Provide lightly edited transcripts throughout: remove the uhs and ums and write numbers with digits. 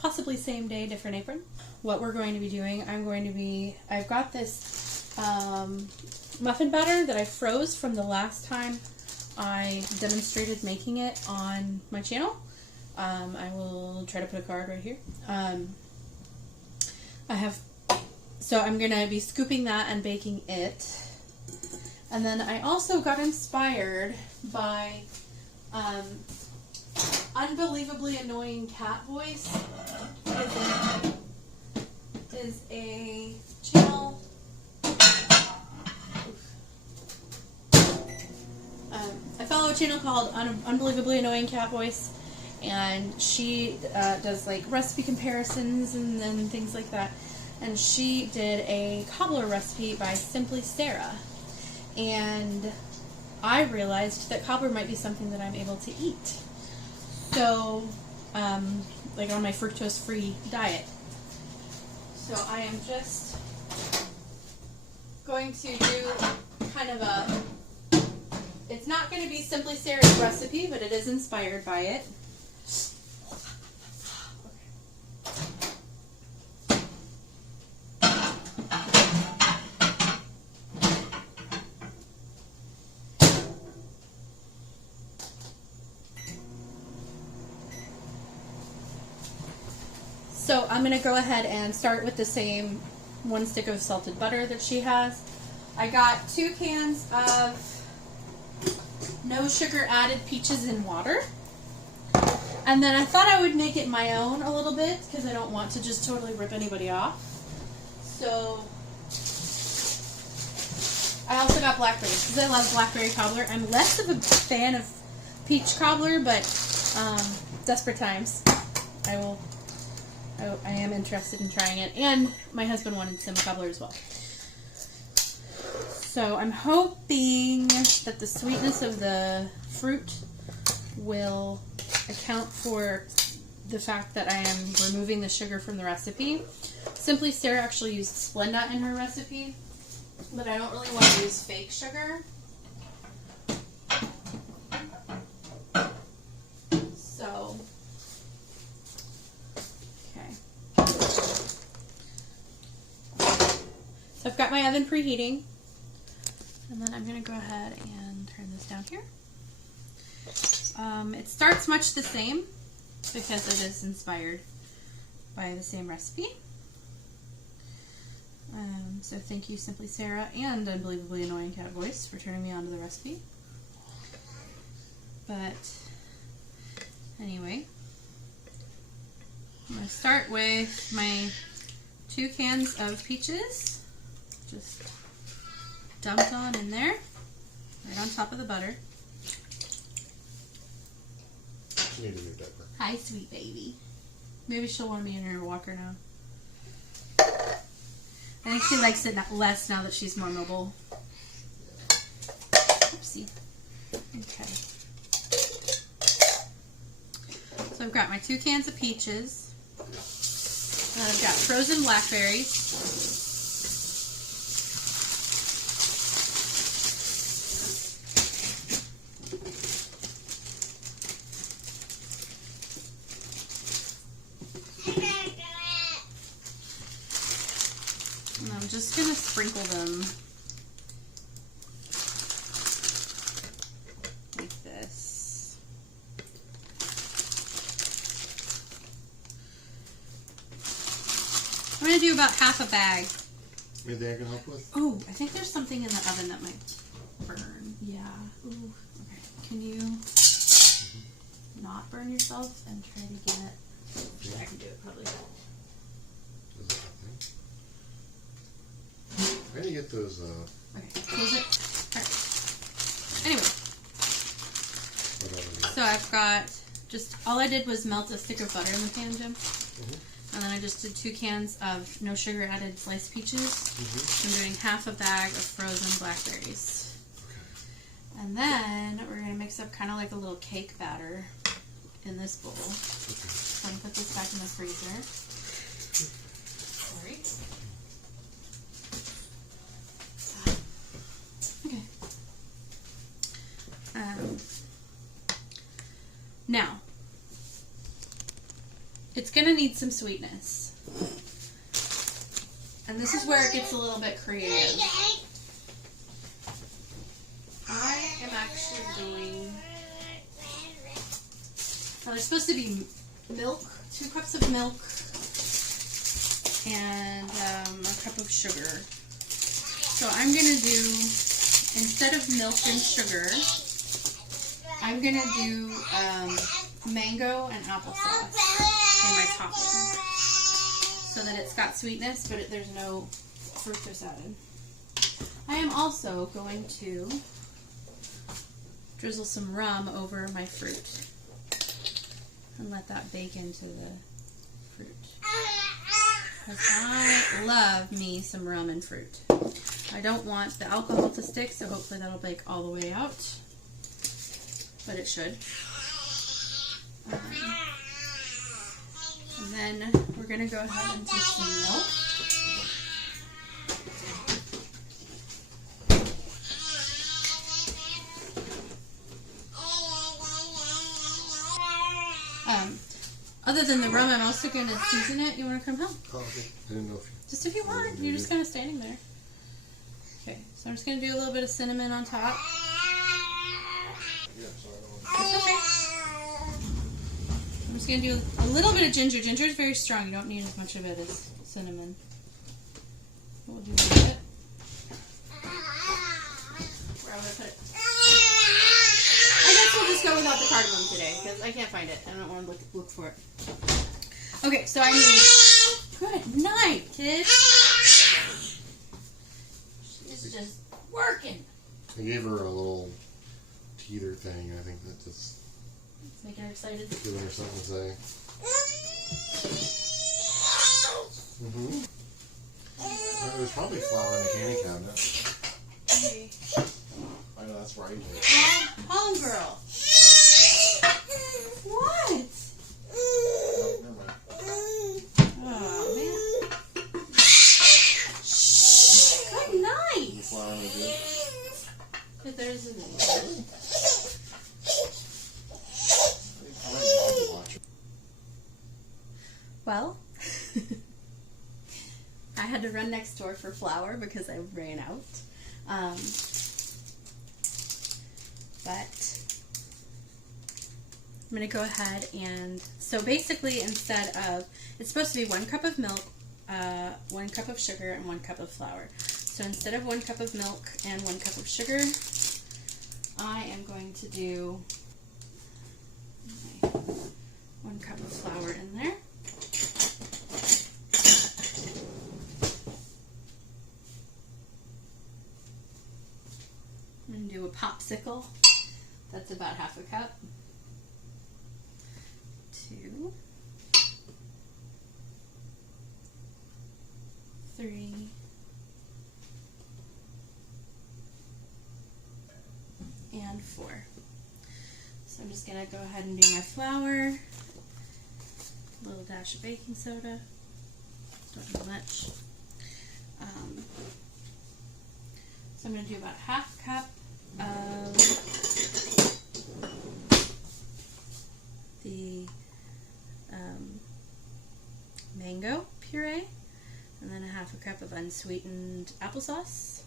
possibly same day, different apron. What we're going to be doing, I've got this muffin batter that I froze from the last time I demonstrated making it on my channel. I will try to put a card right here. So I'm going to be scooping that and baking it. And then I also got inspired by Unbelievably Annoying Cat Voice. Is a channel. I follow a channel called Unbelievably Annoying Cat Voice, and she does like recipe comparisons and things like that. And she did a cobbler recipe by Simply Sara. And I realized that cobbler might be something that I'm able to eat. So, like on my fructose-free diet. So I am just going to do kind of it's not going to be Simply Sara's recipe, but it is inspired by it. So I'm going to go ahead and start with the same 1 stick of salted butter that she has. I got 2 cans of no sugar added peaches in water. And then I thought I would make it my own a little bit because I don't want to just totally rip anybody off. So I also got blackberries because I love blackberry cobbler. I'm less of a fan of peach cobbler, but desperate times. I am interested in trying it, and my husband wanted some cobbler as well. So I'm hoping that the sweetness of the fruit will account for the fact that I am removing the sugar from the recipe. Simply Sara actually used Splenda in her recipe, but I don't really want to use fake sugar. So I've got my oven preheating, and then I'm going to go ahead and turn this down here. It starts much the same because it is inspired by the same recipe. So thank you, Simply Sara and Unbelievably Annoying Cat Voice, for turning me on to the recipe. But anyway, I'm going to start with my 2 cans of peaches. Just dumped on in there, right on top of the butter. She needs a new diaper. Hi, sweet baby. Maybe she'll want me in her walker now. I think she likes it less now that she's more mobile. Oopsie. Okay. So I've got my 2 cans of peaches. And I've got frozen blackberries. And I'm just going to sprinkle them like this. I'm going to do about half a bag. Anything I can help with? Oh, I think there's something in the oven that might burn. Yeah. Ooh. Okay. Can you not burn yourself and try to get it? I can do it probably. Where do you get those? Okay, close it. Alright. Anyway. So I've got all I did was melt a stick of butter in the pan, Jim. And then I just did 2 cans of no sugar added sliced peaches. I'm doing half a bag of frozen blackberries. And then we're going to mix up kind of like a little cake batter in this bowl. So I'm going to put this back in the freezer. Sorry. Okay. Now, it's gonna need some sweetness. And this is where it gets a little bit creative. I am actually doing, well, there's supposed to be milk, 2 cups of milk, and a cup of sugar. So I'm going to do, instead of milk and sugar, I'm going to do mango and applesauce in my topping. So that it's got sweetness, but there's no fructose added. I am also going to drizzle some rum over my fruit and let that bake into the fruit. Because I love me some rum and fruit. I don't want the alcohol to stick, so hopefully that'll bake all the way out. But it should. And then we're going to go ahead and take some milk. Other than the rum, I'm also going to season it. You want to come help? Oh, okay. I didn't know if you... Just if you want. You're just kind of standing there. Okay, so I'm just going to do a little bit of cinnamon on top. Yeah, sorry, I don't want That's okay. I'm just going to do a little bit of ginger. Ginger is very strong. You don't need as much of it as cinnamon. We'll do a little bit. Where am I going to put it? I guess we'll just go without the cardamom today because I can't find it. I don't want to look for it. Okay, so I need... Good night, kid. She's just working. I gave her a little teeter thing. I think that's just It's making her excited. giving her something to say. Mm-hmm. There's probably flour in the candy cabinet. Okay. I know that's right. Home girl. What? Never mind. Oh, man. Good night. The flour in the good. If there's a I like to watch it. Well, I had to run next door for flour because I ran out. But I'm going to go ahead and, so basically instead of, it's supposed to be 1 cup of milk, 1 cup of sugar, and 1 cup of flour. So instead of 1 cup of milk and 1 cup of sugar, I am going to do 1 cup of flour in there. I'm going to do a popsicle. That's about 1/2 cup. 2, 3, and 4. So I'm just going to go ahead and do my flour, a little dash of baking soda, don't need much. So I'm going to do about 1/2 cup of the mango puree, and then 1/2 cup of unsweetened applesauce.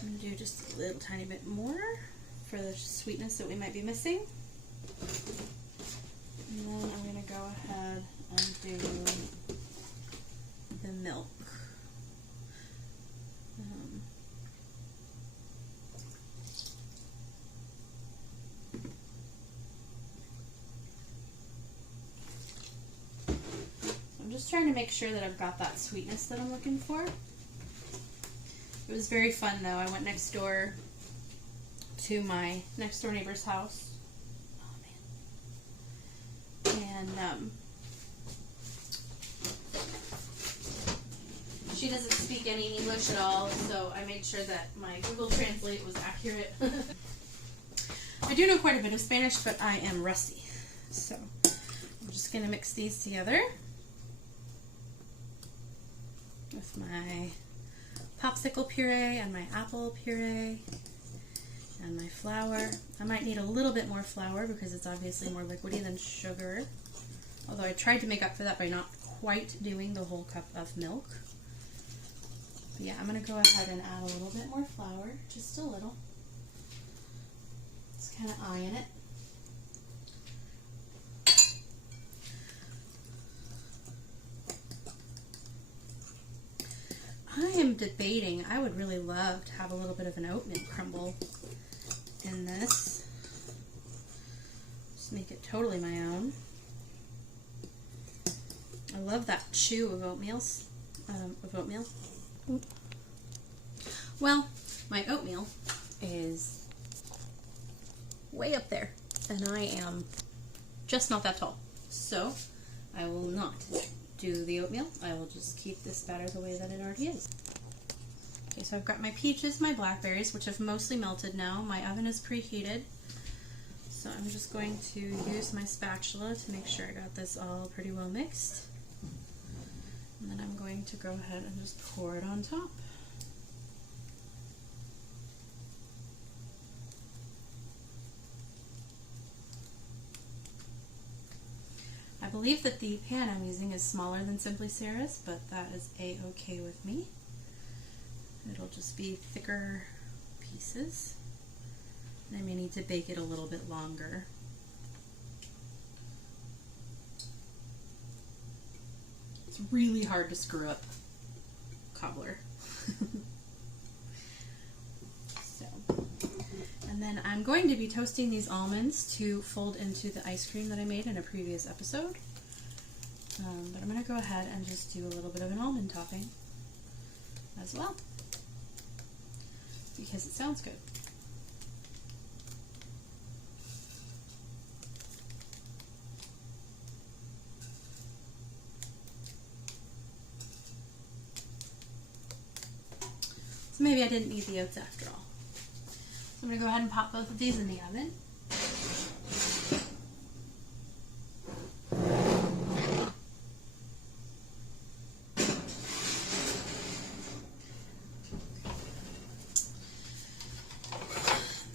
I'm going to do just a little tiny bit more for the sweetness that we might be missing. And then I'm going to go ahead and do the milk. I'm just trying to make sure that I've got that sweetness that I'm looking for. It was very fun though. I went next door to my next door neighbor's house. Oh man. And she doesn't speak any English at all, so I made sure that my Google Translate was accurate. I do know quite a bit of Spanish, but I am rusty. So I'm just going to mix these together with my popsicle puree and my apple puree and my flour. I might need a little bit more flour because it's obviously more liquidy than sugar. Although I tried to make up for that by not quite doing the whole cup of milk. But yeah, I'm going to go ahead and add a little bit more flour, just a little. Just kind of eyeing it. I am debating, I would really love to have a little bit of an oatmeal crumble in this. Just make it totally my own. I love that chew of oatmeal. Well, my oatmeal is way up there, and I am just not that tall. So I will not do the oatmeal. I will just keep this batter the way that it already is. Okay, so I've got my peaches, my blackberries, which have mostly melted now. My oven is preheated. So I'm just going to use my spatula to make sure I got this all pretty well mixed. And then I'm going to go ahead and just pour it on top. I believe that the pan I'm using is smaller than Simply Sara's, but that is a-okay with me. It'll just be thicker pieces. And I may need to bake it a little bit longer. It's really hard to screw up cobbler. And then I'm going to be toasting these almonds to fold into the ice cream that I made in a previous episode. But I'm going to go ahead and just do a little bit of an almond topping as well, because it sounds good. So maybe I didn't need the oats after all. So I'm going to go ahead and pop both of these in the oven.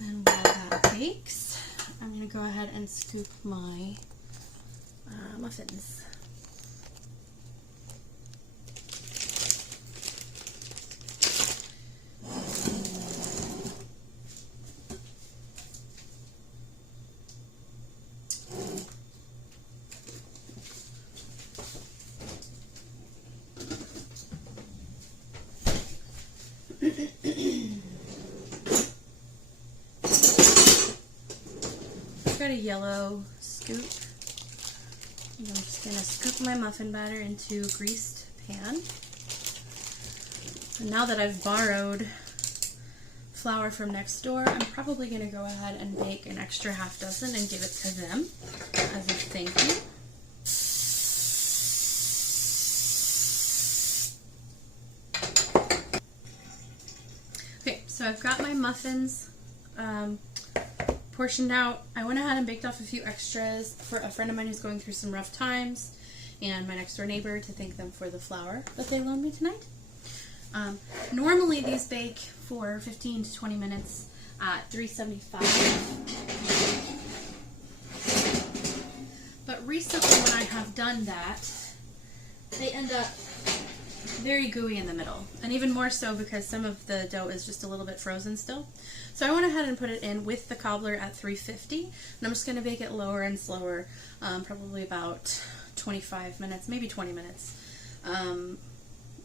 And then while that bakes, I'm going to go ahead and scoop my muffins. I've got a yellow scoop, and I'm just going to scoop my muffin batter into a greased pan. And now that I've borrowed flour from next door, I'm probably going to go ahead and bake an extra half dozen and give it to them as a thank you. Okay, so I've got my muffins portioned out. I went ahead and baked off a few extras for a friend of mine who's going through some rough times, and my next door neighbor to thank them for the flour that they loaned me tonight. Normally these bake for 15 to 20 minutes at 375. But recently when I have done that, they end up very gooey in the middle, and even more so because some of the dough is just a little bit frozen still. So I went ahead and put it in with the cobbler at 350, and I'm just going to bake it lower and slower, probably about 25 minutes, maybe 20 minutes.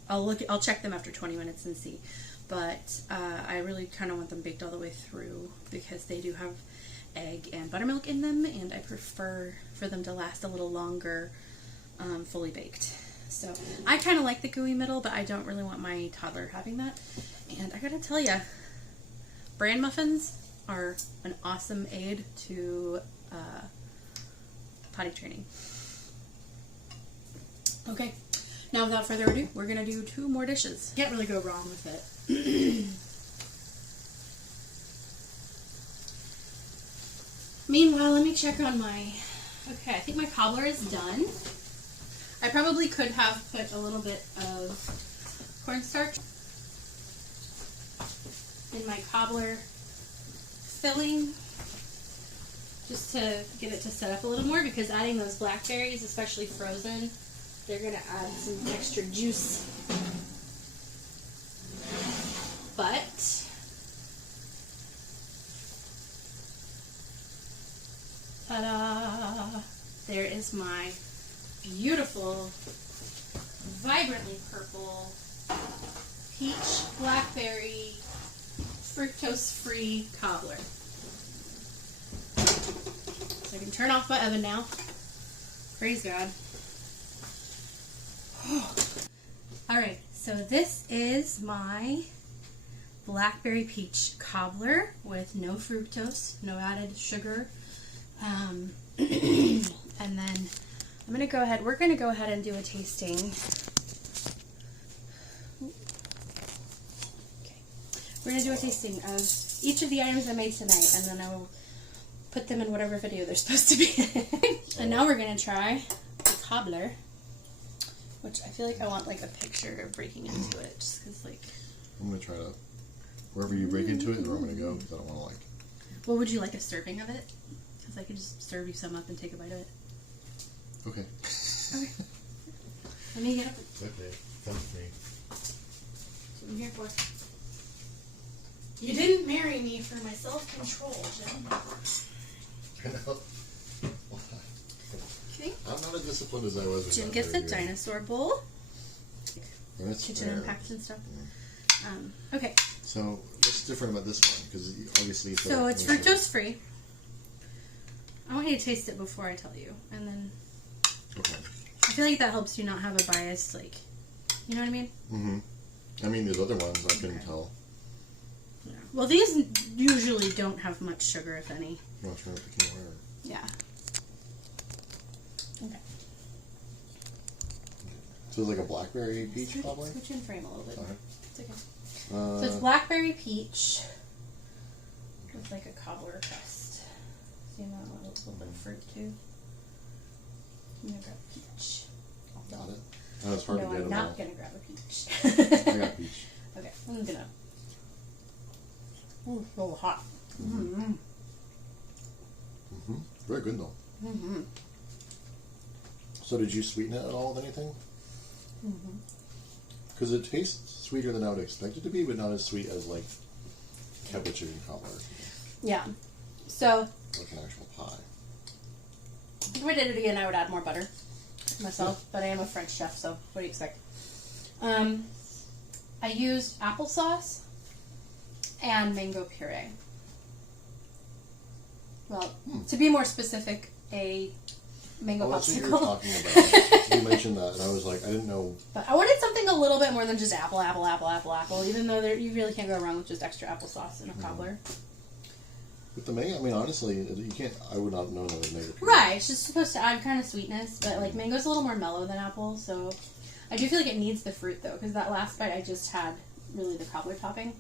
I'll check them after 20 minutes and see, but I really kind of want them baked all the way through because they do have egg and buttermilk in them, and I prefer for them to last a little longer fully baked. So I kind of like the gooey middle, but I don't really want my toddler having that. And I gotta tell you, bran muffins are an awesome aid to potty training. Okay, now without further ado, we're gonna do 2 more dishes. Can't really go wrong with it. Meanwhile, let me check on my... Okay, I think my cobbler is done. I probably could have put a little bit of cornstarch in my cobbler filling just to get it to set up a little more, because adding those blackberries, especially frozen, they're going to add some extra juice. But ta-da! There is my beautiful, vibrantly purple peach blackberry fructose-free cobbler. So I can turn off my oven now. Praise God. Alright, so this is my blackberry peach cobbler with no fructose, no added sugar. And then we're going to go ahead and do a tasting. Okay. We're going to do a tasting of each of the items I made tonight, and then I will put them in whatever video they're supposed to be. And now we're going to try the cobbler, which I feel like I want like a picture of breaking into it, just because like... I'm going to try to... Wherever you break into it is where I'm going to go, because I don't want to like... Well, would you like a serving of it? Because I could just serve you some up and take a bite of it. Okay. Okay. Let me get up. Okay, come with me. That's what I'm here for. You didn't marry me for my self-control, Jim. I know. Okay. I'm not as disciplined as I was. Jim gets a dinosaur bowl. That's Kitchen fair. unpacked and stuff. Okay. So, what's different about this one? Because obviously... So it's fructose-free. I want you to taste it before I tell you. And then... Okay. I feel like that helps you not have a bias, like... You know what I mean? Mm-hmm. I mean, there's other ones I couldn't tell. Yeah. Well, these usually don't have much sugar, if any. You want to try with the quinoa? Yeah. Okay. So it's like a blackberry peach, probably? Switch in frame a little bit. Okay. It's okay. So it's blackberry peach with like a cobbler crust. So you know, a little bit of fruit too. I'm gonna grab a peach. Got it. Oh, it's hard to get I'm them not all. gonna grab a peach. I got peach. Okay, I'm gonna. Ooh, it's a little hot. Mm-hmm. Mm-hmm. Very good though. Mm-hmm. So did you sweeten it at all with anything? Mm-hmm. Because it tastes sweeter than I would expect it to be, but not as sweet as like kettle chicken cobbler. Yeah. So Like an actual pie. if I did it again, I would add more butter myself, but I am a French chef, so what do you expect? I used applesauce and mango puree. Well, to be more specific, a mango Oh, that's what you were popsicle. talking about. You mentioned that, and I was like, I didn't know. But I wanted something a little bit more than just apple, even though you really can't go wrong with just extra applesauce in a cobbler. With the mango, I mean, honestly, you can't. I would not know that it was mango puree. Right, it's just supposed to add kind of sweetness, but like mango's a little more mellow than apple, so I do feel like it needs the fruit though, because that last bite I just had really the cobbler topping.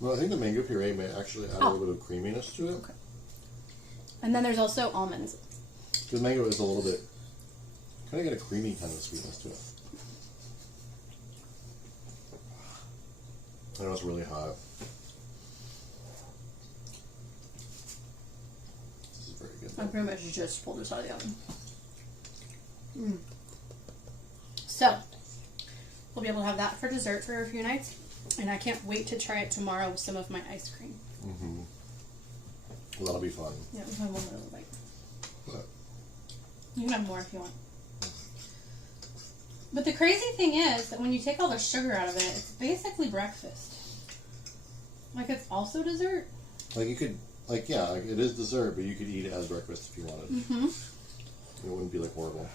Well, I think the mango puree may actually add a little bit of creaminess to it. Okay. And then there's also almonds. Because mango is a little bit, kind of get a creamy kind of sweetness to it. I know it's really hot. This is very good. I pretty much just pulled this out of the oven. So, we'll be able to have that for dessert for a few nights. And I can't wait to try it tomorrow with some of my ice cream. Mm-hmm. Well, that'll be fun. Yeah, we'll have one more little bite. But You can have more if you want. But the crazy thing is that when you take all the sugar out of it, it's basically breakfast. Like, it's also dessert. like you could, like yeah, like it is dessert, but you could eat it as breakfast if you wanted. Mm-hmm. It wouldn't be like horrible.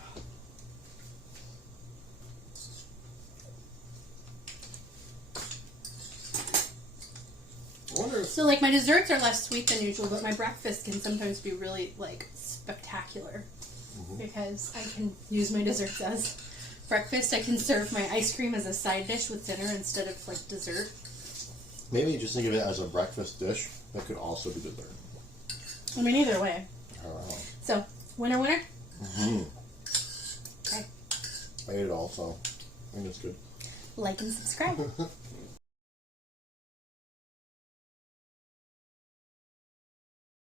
I wonder if So, like, my desserts are less sweet than usual, but my breakfast can sometimes be really, like, spectacular. Because I can use my desserts as breakfast. I can serve my ice cream as a side dish with dinner instead of, like, dessert. maybe just think of it as a breakfast dish that could also be dessert. I mean, either way. I don't know. So, winner, winner? Mm-hmm. Okay. I ate it all, so I think it's good. Like and subscribe.